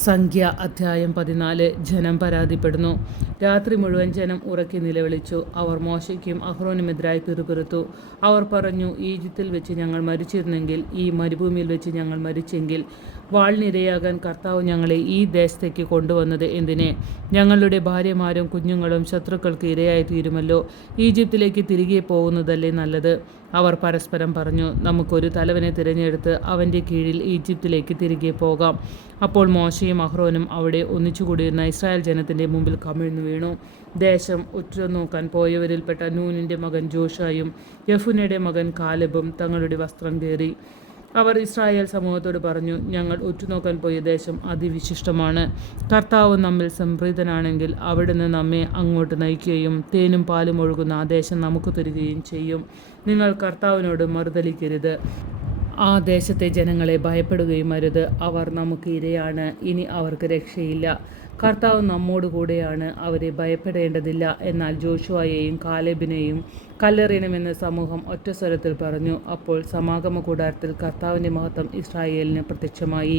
സംഖ്യ അധ്യായം 14. ജനം പരാതിപ്പെടുന്നു. രാത്രി മുഴുവൻ ജനം ഉറക്കി നിലവിളിച്ചു. അവർ മോശയ്ക്കും അഹ്റോനുമെതിരായി പിറുപിറുത്തു. അവർ പറഞ്ഞു, ഈജിപ്തിൽ വെച്ച് ഞങ്ങൾ മരിച്ചിരുന്നെങ്കിൽ, ഈ മരുഭൂമിയിൽ വെച്ച് ഞങ്ങൾ മരിച്ചെങ്കിൽ, വാളിനിരയാകാൻ കർത്താവ് ഞങ്ങളെ ഈ ദേശത്തേക്ക് കൊണ്ടുവന്നത് എന്തിനെ? ഞങ്ങളുടെ ഭാര്യമാരും കുഞ്ഞുങ്ങളും ശത്രുക്കൾക്ക് ഇരയായി തീരുമല്ലോ. ഈജിപ്തിലേക്ക് തിരികെ പോകുന്നതല്ലേ നല്ലത്. അവർ പരസ്പരം പറഞ്ഞു, നമുക്കൊരു തലവനെ തിരഞ്ഞെടുത്ത് അവൻ്റെ കീഴിൽ ഈജിപ്തിലേക്ക് തിരികെ പോകാം. അപ്പോൾ മോശയും അഹ്റോനും അവിടെ ഒന്നിച്ചുകൂടിയിരുന്ന ഇസ്രായേൽ ജനത്തിൻ്റെ മുമ്പിൽ കമിഴ്ന്നു വീണു. ദേശം ഉറ്റുനോക്കാൻ പോയവരിൽപ്പെട്ട നൂനിൻ്റെ മകൻ ജോഷുവയും യെഫുന്നയുടെ മകൻ കാലെബും തങ്ങളുടെ വസ്ത്രം കീറി. അവർ ഇസ്രായേൽ സമൂഹത്തോട് പറഞ്ഞു, ഞങ്ങൾ ഉറ്റുനോക്കാൻ പോയ ദേശം അതിവിശിഷ്ടമാണ്. കർത്താവ് നമ്മിൽ സംപ്രീതനാണെങ്കിൽ അവിടുന്ന് നമ്മെ അങ്ങോട്ട് നയിക്കുകയും തേനും പാലും ഒഴുകുന്ന ആ ദേശം നമുക്ക് തരികയും ചെയ്യും. നിങ്ങൾ കർത്താവിനോട് മറുതലിക്കരുത്. ആ ദേശത്തെ ജനങ്ങളെ ഭയപ്പെടുകയും അരുത്. അവർ നമുക്ക് ഇരയാണ്. ഇനി അവർക്ക് രക്ഷയില്ല. കർത്താവ് നമ്മോട് കൂടെയാണ്. അവരെ ഭയപ്പെടേണ്ടതില്ല. എന്നാൽ ജോഷുവയെയും കാലേബിനെയും കല്ലെറിയണമെന്ന് സമൂഹം ഒറ്റ സ്വരത്തിൽ പറഞ്ഞു. അപ്പോൾ സമാഗമ കൂടാരത്തിൽ കർത്താവിൻ്റെ മഹത്വം ഇസ്രായേലിന് പ്രത്യക്ഷമായി.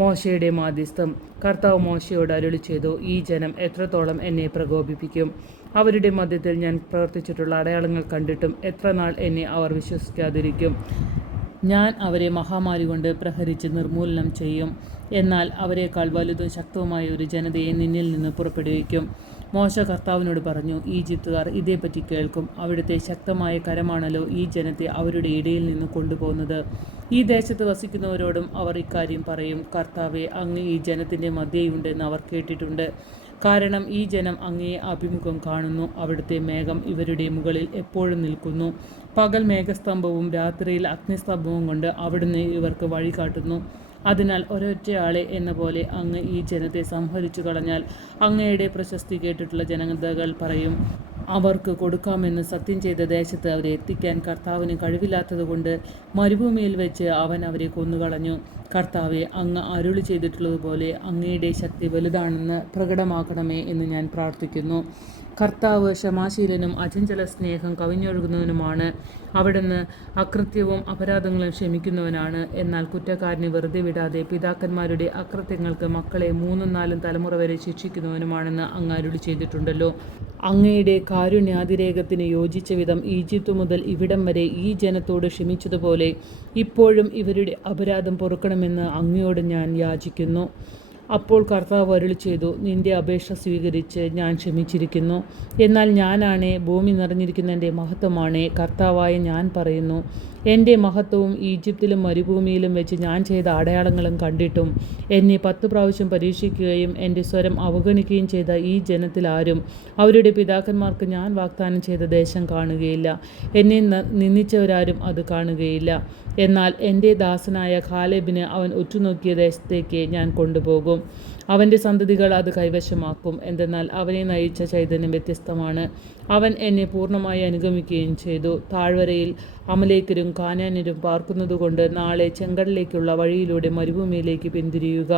മോശയുടെ മാധ്യസ്ഥം. കർത്താവ് മോശയോട് അരുളി ചെയ്തു, ഈ ജനം എത്രത്തോളം എന്നെ പ്രകോപിപ്പിക്കും? അവരുടെ മധ്യത്തിൽ ഞാൻ പ്രവർത്തിച്ചിട്ടുള്ള അടയാളങ്ങൾ കണ്ടിട്ടും എത്ര നാൾ എന്നെ അവർ വിശ്വസിക്കാതിരിക്കും? ഞാൻ അവരെ മഹാമാരി കൊണ്ട് പ്രഹരിച്ച് നിർമൂലനം ചെയ്യും. എന്നാൽ അവരെക്കാൾ വലുതും ശക്തവുമായ ഒരു ജനതയെ നിന്നിൽ നിന്ന് പുറപ്പെടുവിക്കും. മോശ കർത്താവിനോട് പറഞ്ഞു, ഈജിപ്തുകാർ ഇതേപ്പറ്റി കേൾക്കും. അവിടുത്തെ ശക്തമായ കരമാണല്ലോ ഈ ജനത്തെ അവരുടെ ഇടയിൽ നിന്ന് കൊണ്ടുപോകുന്നത്. ഈ ദേശത്ത് വസിക്കുന്നവരോടും അവർ ഇക്കാര്യം പറയും. കർത്താവെ, അങ്ങ് ഈ ജനത്തിൻ്റെ മധ്യേയുണ്ടെന്ന് അവർ കേട്ടിട്ടുണ്ട്. കാരണം ഈ ജനം അങ്ങയെ അഭിമുഖം കാണുന്നു. അവിടുത്തെ മേഘം ഇവരുടെ മുകളിൽ എപ്പോഴും നിൽക്കുന്നു. പകൽ മേഘസ്തംഭവും രാത്രിയിൽ അഗ്നിസ്തംഭവും കൊണ്ട് അവിടുന്ന് ഇവർക്ക് വഴി കാട്ടുന്നു. അതിനാൽ ഒരൊറ്റയാളെ എന്ന പോലെ അങ്ങ് ഈ ജനത്തെ സംഹരിച്ചു കളഞ്ഞാൽ അങ്ങയുടെ പ്രശസ്തി കേട്ടിട്ടുള്ള ജനതകൾ പറയും, അവർക്ക് കൊടുക്കാമെന്ന് സത്യം ചെയ്ത ദേശത്ത് അവരെ എത്തിക്കാൻ കർത്താവിന് കഴിവില്ലാത്തതുകൊണ്ട് മരുഭൂമിയിൽ വെച്ച് അവൻ അവരെ കൊന്നുകളഞ്ഞു. കർത്താവെ, അങ്ങ് അരുളി ചെയ്തിട്ടുള്ളതുപോലെ അങ്ങയുടെ ശക്തി വലുതാണെന്ന് പ്രകടമാക്കണമേ എന്ന് ഞാൻ പ്രാർത്ഥിക്കുന്നു. കർത്താവ് ക്ഷമാശീലനും അചഞ്ചല സ്നേഹം കവിഞ്ഞൊഴുകുന്നവനുമാണ്. അവിടുന്ന് അകൃത്യവും അപരാധങ്ങളും ക്ഷമിക്കുന്നവനാണ്. എന്നാൽ കുറ്റക്കാരനെ വെറുതെ വിടാതെ പിതാക്കന്മാരുടെ അകൃത്യങ്ങൾക്ക് മക്കളെ 3-4 തലമുറ വരെ ശിക്ഷിക്കുന്നവനുമാണെന്ന് അങ്ങ് അരുളി ചെയ്തിട്ടുണ്ടല്ലോ. അങ്ങയുടെ കാരുണ്യാതിരേകത്തിന് യോജിച്ച വിധം ഈജിപ്ത് മുതൽ ഇവിടം വരെ ഈ ജനത്തോട് ക്ഷമിച്ചതുപോലെ ഇപ്പോഴും ഇവരുടെ അപരാധം പൊറുക്കണമെന്ന് അങ്ങയോട് ഞാൻ യാചിക്കുന്നു. അപ്പോൾ കർത്താവ് അരുളി ചെയ്തു, നിന്റെ അപേക്ഷ സ്വീകരിച്ച് ഞാൻ ക്ഷമിച്ചിരിക്കുന്നു. എന്നാൽ ഞാനാണേ, ഭൂമി നിറഞ്ഞിരിക്കുന്ന എൻ്റെ മഹത്വമാണേ, കർത്താവായ ഞാൻ പറയുന്നു, എൻ്റെ മഹത്വവും ഈജിപ്തിലും മരുഭൂമിയിലും വെച്ച് ഞാൻ ചെയ്ത അടയാളങ്ങളും കണ്ടിട്ടും എന്നെ 10 പ്രാവശ്യം പരീക്ഷിക്കുകയും എൻ്റെ സ്വരം അവഗണിക്കുകയും ചെയ്ത ഈ ജനത്തിൽ ആരും അവരുടെ പിതാക്കന്മാർക്ക് ഞാൻ വാഗ്ദാനം ചെയ്ത ദേശം കാണുകയില്ല. എന്നെ നിന്ദിച്ചവരാരും അത് കാണുകയില്ല. എന്നാൽ എൻ്റെ ദാസനായ കാലേബിന് അവൻ ഉറ്റുനോക്കിയ ദേശത്തേക്ക് ഞാൻ കൊണ്ടുപോകും. അവൻ്റെ സന്തതികൾ അത് കൈവശമാക്കും. എന്തെന്നാൽ അവനെ നയിച്ച ചൈതന്യം വ്യത്യസ്തമാണ്. അവൻ എന്നെ പൂർണ്ണമായി അനുഗമിക്കുകയും ചെയ്തു. താഴ്വരയിൽ അമലേക്കരും കാനാന്യരും പാർക്കുന്നതുകൊണ്ട് നാളെ ചെങ്കടലിലേക്കുള്ള വഴിയിലൂടെ മരുഭൂമിയിലേക്ക് പിന്തിരിയുക.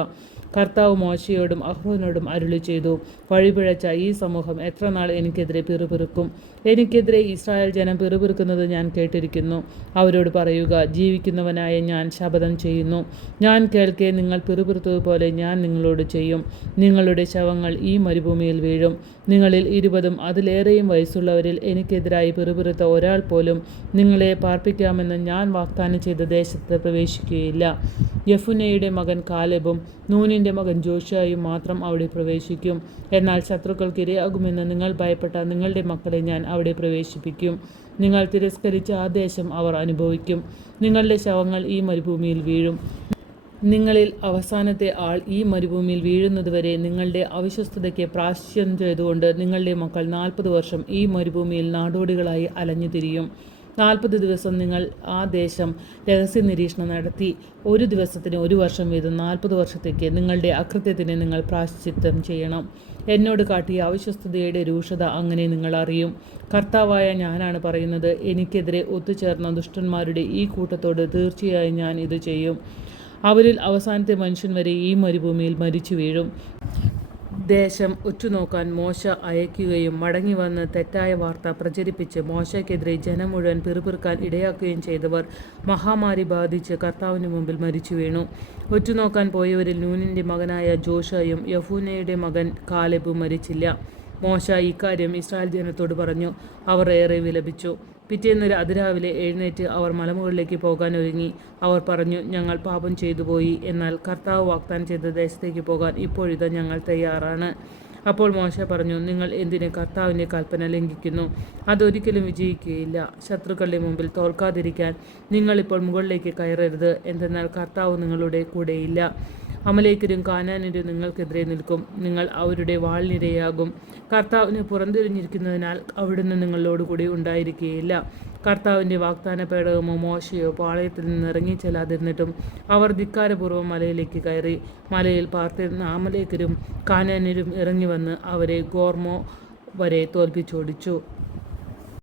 കർത്താവ് മോശയോടും അഹ്റോനോടും അരുളി ചെയ്തു, വഴിപിഴച്ച ഈ സമൂഹം എത്ര നാൾ എനിക്കെതിരെ പിറുപിറുക്കും? എനിക്കെതിരെ ഇസ്രായേൽ ജനം പിറുപിറുക്കുന്നത് ഞാൻ കേട്ടിരിക്കുന്നു. അവരോട് പറയുക, ജീവിക്കുന്നവനായ ഞാൻ ശപഥം ചെയ്യുന്നു, ഞാൻ കേൾക്കെ നിങ്ങൾ പിറുപിറുത്തതുപോലെ ഞാൻ നിങ്ങളോട് ചെയ്യും. നിങ്ങളുടെ ശവങ്ങൾ ഈ മരുഭൂമിയിൽ വീഴും. നിങ്ങളിൽ 20 അതിലേറെയും വയസ്സുള്ളവരിൽ എനിക്കെതിരായി പിറുപിറുത്ത ഒരാൾ പോലും നിങ്ങളെ പാർപ്പിക്കാമെന്ന് ഞാൻ വാഗ്ദാനം ചെയ്ത ദേശത്ത് പ്രവേശിക്കുകയില്ല. യെഫുന്നയുടെ മകൻ കാലെബും നൂനിൻ്റെ മകൻ ജോഷുവയും മാത്രം അവിടെ പ്രവേശിക്കും. എന്നാൽ ശത്രുക്കൾക്ക് ഇരയാകുമെന്ന് നിങ്ങൾ ഭയപ്പെട്ട നിങ്ങളുടെ മക്കളെ ഞാൻ അവിടെ പ്രവേശിപ്പിക്കും. നിങ്ങൾ തിരസ്കരിച്ച ആ ദേശം അവർ അനുഭവിക്കും. നിങ്ങളുടെ ശവങ്ങൾ ഈ മരുഭൂമിയിൽ വീഴും. നിങ്ങളിൽ അവസാനത്തെ ആൾ ഈ മരുഭൂമിയിൽ വീഴുന്നതുവരെ നിങ്ങളുടെ അവിശ്വസ്തതയ്ക്ക് പ്രായശ്ചിത്തം ചെയ്തുകൊണ്ട് നിങ്ങളുടെ മക്കൾ 40 വർഷം ഈ മരുഭൂമിയിൽ നാടോടികളായി അലഞ്ഞു തിരിയും. 40 ദിവസം നിങ്ങൾ ആ ദേശം രഹസ്യ നിരീക്ഷണം നടത്തി ഒരു ദിവസത്തിന് 1 വർഷം വീതം 40 വർഷത്തേക്ക് നിങ്ങളുടെ അകൃത്യത്തിന് നിങ്ങൾ പ്രായശ്ചിത്തം ചെയ്യണം. എന്നോട് കാട്ടിയ അവിശ്വസ്തതയുടെ രൂക്ഷത അങ്ങനെ നിങ്ങൾ അറിയും. കർത്താവായ ഞാനാണ് പറയുന്നത്. എനിക്കെതിരെ ഒത്തുചേർന്ന ദുഷ്ടന്മാരുടെ ഈ കൂട്ടത്തോട് തീർച്ചയായും ഞാൻ ഇത് ചെയ്യും. അവരിൽ അവസാനത്തെ മനുഷ്യൻ വരെ ഈ മരുഭൂമിയിൽ മരിച്ചു വീഴും. ദേശം ഉറ്റുനോക്കാൻ മോശ അയക്കുകയും മടങ്ങി വന്ന് തെറ്റായ വാർത്ത പ്രചരിപ്പിച്ച് മോശയ്ക്കെതിരെ ജനം മുഴുവൻ പിറുപിറുക്കാൻ ഇടയാക്കുകയും ചെയ്തവർ മഹാമാരി ബാധിച്ച് കർത്താവിന് മുമ്പിൽ മരിച്ചു വീണു. ഉറ്റുനോക്കാൻ പോയവരിൽ നൂനിൻ്റെ മകനായ ജോഷയും യഫൂനയുടെ മകൻ കാലെബും മരിച്ചില്ല. മോശ ഇക്കാര്യം ഇസ്രായേൽ ജനത്തോട് പറഞ്ഞു. അവർ ഏറെ വിലപിച്ചു. പിറ്റേന്ന് അതിരാവിലെ എഴുന്നേറ്റ് അവർ മലമുകളിലേക്ക് പോകാൻ ഒരുങ്ങി. അവർ പറഞ്ഞു, ഞങ്ങൾ പാപം ചെയ്തു പോയി. എന്നാൽ കർത്താവ് വാഗ്ദാനം ചെയ്ത ദേശത്തേക്ക് പോകാൻ ഇപ്പോഴിതാ ഞങ്ങൾ തയ്യാറാണ്. അപ്പോൾ മോശ പറഞ്ഞു, നിങ്ങൾ എന്തിന് കർത്താവിൻ്റെ കൽപ്പന ലംഘിക്കുന്നു? അതൊരിക്കലും വിജയിക്കുകയില്ല. ശത്രുക്കളുടെ മുമ്പിൽ തോൽക്കാതിരിക്കാൻ നിങ്ങളിപ്പോൾ മുകളിലേക്ക് കയറരുത്. എന്തെന്നാൽ കർത്താവ് നിങ്ങളുടെ കൂടെയില്ല. അമലേക്കരും കാനാന്യരും നിങ്ങൾക്കെതിരെ നിൽക്കും. നിങ്ങൾ അവരുടെ വാളിനിരയാകും. കർത്താവിന് പുറംതിരിഞ്ഞിരിക്കുന്നതിനാൽ അവിടുന്ന് നിങ്ങളോട് കൂടി ഉണ്ടായിരിക്കുകയില്ല. കർത്താവിൻ്റെ വാഗ്ദാന പേടകമോ മോശയോ പാളയത്തിൽ നിന്ന് ഇറങ്ങിച്ചെല്ലാതിരുന്നിട്ടും അവർ ധിക്കാരപൂർവ്വം മലയിലേക്ക് കയറി. മലയിൽ പാർത്തിരുന്ന അമലേക്കരും കാനാന്യരും ഇറങ്ങി വന്ന് അവരെ ഗോർമോ വരെ തോൽപ്പിച്ചോടിച്ചു.